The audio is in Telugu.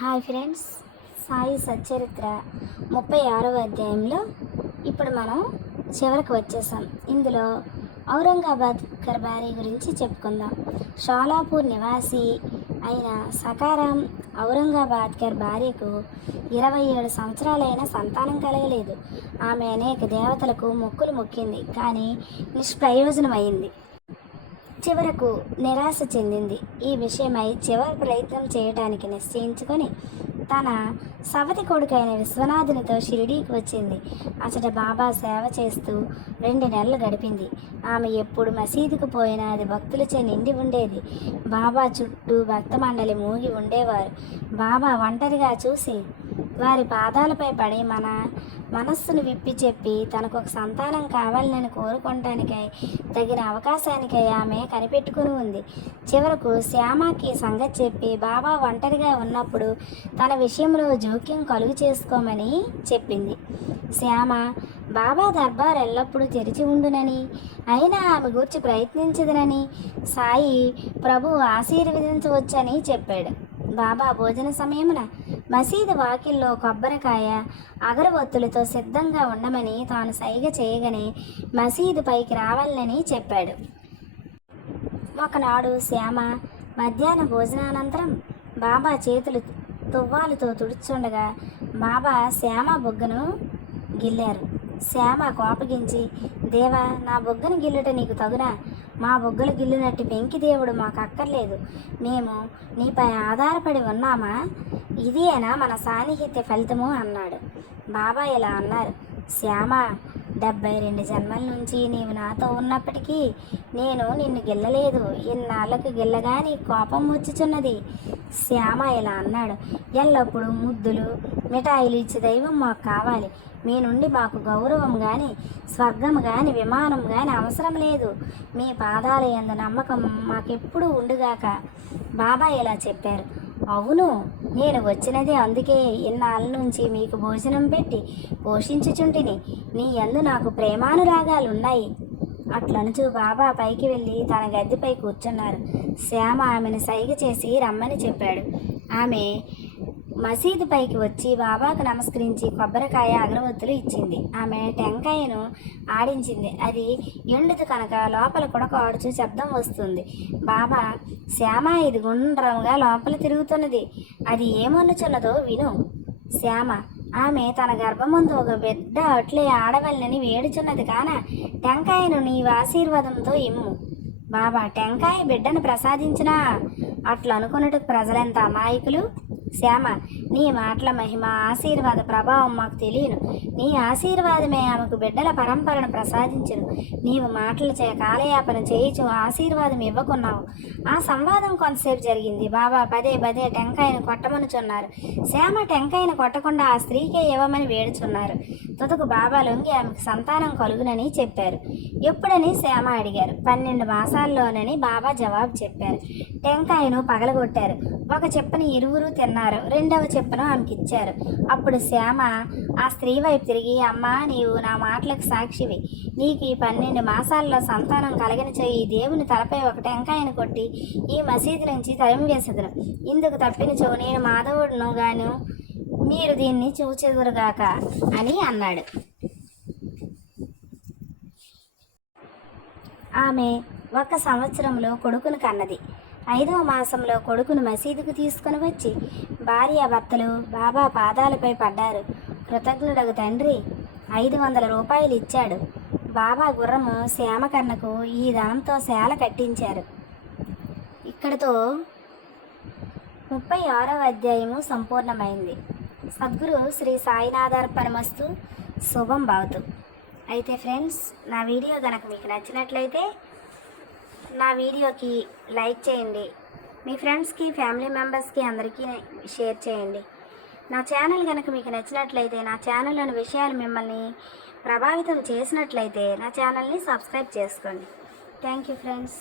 హాయ్ ఫ్రెండ్స్ సాయి సచ్చరిత్ర ముప్పై ఆరవ అధ్యాయంలో ఇప్పుడు మనం చివరికి వచ్చేసాం. ఇందులో ఔరంగాబాద్ కర్బారీ గురించి చెప్పుకుందాం. షాలాపూర్ నివాసి అయిన సకారం ఔరంగాబాద్కర్ భార్యకు ఇరవై ఏడు సంవత్సరాలైన సంతానం కలగలేదు. ఆమె అనేక దేవతలకు మొక్కులు మొక్కింది కానీ నిష్ప్రయోజనమైంది. చివరకు నిరాశ చెందింది. ఈ విషయమై చివరి ప్రయత్నం చేయడానికి నిశ్చయించుకొని తన సవతి కొడుకైన విశ్వనాథునితో షిరిడీకి వచ్చింది. అచట బాబా సేవ చేస్తూ రెండు నెలలు గడిపింది. ఆమె ఎప్పుడు మసీదుకు పోయినా అది భక్తులచే నిండి ఉండేది. బాబా చుట్టూ భక్త మండలి మూగి ఉండేవారు. బాబా ఒంటరిగా చూసి వారి పాదాలపై పడి మన మనస్సును విప్పి చెప్పి తనకు ఒక సంతానం కావాలని కోరుకోవటానికై తగిన అవకాశానికై ఆమె కనిపెట్టుకుని ఉంది. చివరకు శ్యామకి సంగతి చెప్పి బాబా ఒంటరిగా ఉన్నప్పుడు తన విషయంలో జోక్యం కలుగు చేసుకోమని చెప్పింది. శ్యామ బాబా దర్బార్ ఎల్లప్పుడూ తెరిచి ఉండునని అయినా ఆమె గూర్చి ప్రయత్నించదనని సాయి ప్రభు ఆశీర్వదించవచ్చని చెప్పాడు. బాబా భోజన సమయమున మసీదు వాకిల్లో కొబ్బరికాయ అగరవత్తులతో సిద్ధంగా ఉండమని తాను సైగ చేయగానే మసీదు పైకి రావాలని చెప్పాడు. ఒకనాడు శ్యామ మధ్యాహ్న భోజనానంతరం బాబా చేతులు తువ్వాలతో తుడుచుండగా బాబా శ్యామ బొగ్గను గిల్లారు. శ్యామ కోపగించి దేవా నా బొగ్గను గిల్లుట నీకు తగునా? మా బొగ్గలు గిల్లునట్టు పెంకి దేవుడు మాకు అక్కర్లేదు మేము నీపై ఆధారపడి ఉన్నామా? ఇదేనా మన సాన్నిహిత్య ఫలితము అన్నాడు. బాబా ఇలా అన్నారు. శ్యామ డెబ్బై రెండు జన్మల నుంచి నీవు నాతో ఉన్నప్పటికీ నేను నిన్ను గిల్లలేదు. ఇన్నాళ్ళకు గిల్లగా నీ కోపం వచ్చుచున్నది. శ్యామ ఇలా అన్నాడు. ఎల్లప్పుడూ ముద్దులు మిఠాయిలు ఇచ్చే దైవం మాకు కావాలి. మీ నుండి మాకు గౌరవం కానీ స్వర్గం కానీ విమానం కానీ అవసరం లేదు. మీ పాదాల ఎందు నమ్మకం మాకెప్పుడు ఉండుగాక. బాబా ఇలా చెప్పారు. అవును నేను వచ్చినది అందుకే ఇన్నాళ్ళ నుంచి మీకు భోజనం పెట్టి పోషించుచుంటిని. నీ యందు నాకు ప్రేమానురాగాలున్నాయి. అట్లనుచు బాబా పైకి వెళ్ళి తన గద్దెపై కూర్చున్నారు. శ్యామ ఆమెను సైగ చేసి రమ్మని చెప్పాడు. ఆమె మసీదు పైకి వచ్చి బాబాకు నమస్కరించి కొబ్బరికాయ అగరవత్తులు ఇచ్చింది. ఆమె టెంకాయను ఆడించింది. అది ఎండుతు కనుక లోపల కూడా కాడుచు శబ్దం వస్తుంది. బాబా శ్యామ ఇది గుండ్రంగా లోపల తిరుగుతున్నది. అది ఏమనుచున్నదో విను. శ్యామ ఆమె తన గర్భమందు ఒక బిడ్డ అట్లే ఆడవల్లని వేడుచున్నది కాన? టెంకాయను నీవు ఆశీర్వాదంతో ఇమ్ము. బాబా టెంకాయ బిడ్డను ప్రసాదించినా? అట్లా అనుకున్నట్టు ప్రజలెంత అమాయకులు? శ్యామ నీ మాటల మహిమ ఆశీర్వాద ప్రభావం మాకు తెలియను. నీ ఆశీర్వాదమే ఆమెకు బిడ్డల పరంపరను ప్రసాదించను. నీవు మాటలు చే కాలయాపన చేయించు ఆశీర్వాదం ఇవ్వకున్నావు. ఆ సంవాదం కొంతసేపు జరిగింది. బాబా పదే పదే టెంకాయను కొట్టమనుచున్నారు శ్యామ టెంకాయను కొట్టకుండా ఆ స్త్రీకే ఇవ్వమని వేడుచున్నారు. తుదకు బాబా లొంగి ఆమెకు సంతానం కలుగునని చెప్పారు. ఎప్పుడని శ్యామ అడిగారు. పన్నెండు మాసాల్లోనని బాబా జవాబు చెప్పారు. టెంకాయను పగలగొట్టారు. ఒక చెప్పని ఇరువురు తిన్నారు. రెండవ చెప్పును ఆమెకి ఇచ్చారు అప్పుడు శ్యామ ఆ స్త్రీ వైపు తిరిగి అమ్మా నీవు నా మాటలకు సాక్షివి. నీకు ఈ పన్నెండు మాసాల్లో సంతానం కలగనిచో ఈ దేవుని తలపై ఒక టెంకాయను కొట్టి ఈ మసీదు నుంచి తరిమి వేసదును. ఇందుకు తప్పినచో నేను మాధవుడును గాను మీరు దీన్ని చూచెదురుగాక అని అన్నాడు. ఆమె ఒక సంవత్సరంలో కొడుకును కన్నది. ఐదవ మాసంలో కొడుకును మసీదుకు తీసుకుని వచ్చి భార్య భర్తలు బాబా పాదాలపై పడ్డారు. కృతజ్ఞుడగు తండ్రి ఐదు వందల రూపాయలు ఇచ్చాడు. బాబా గుర్రము శ్యామకర్ణకు ఈ ధనంతో శాల కట్టించారు. ఇక్కడితో ముప్పై ఆరవ అధ్యాయము సంపూర్ణమైంది. సద్గురు శ్రీ సాయినాథార్పణమస్తు శుభం భవతు. అయితే ఫ్రెండ్స్ నా వీడియో కనుక మీకు నచ్చినట్లయితే నా వీడియోకి లైక్ చేయండి. మీ ఫ్రెండ్స్కి ఫ్యామిలీ మెంబర్స్కి అందరికీ షేర్ చేయండి. నా ఛానల్ కనుక మీకు నచ్చినట్లయితే నా ఛానల్లోని విషయాలు మిమ్మల్ని ప్రభావితం చేసినట్లయితే నా ఛానల్ని సబ్స్క్రైబ్ చేసుకోండి. Thank you friends.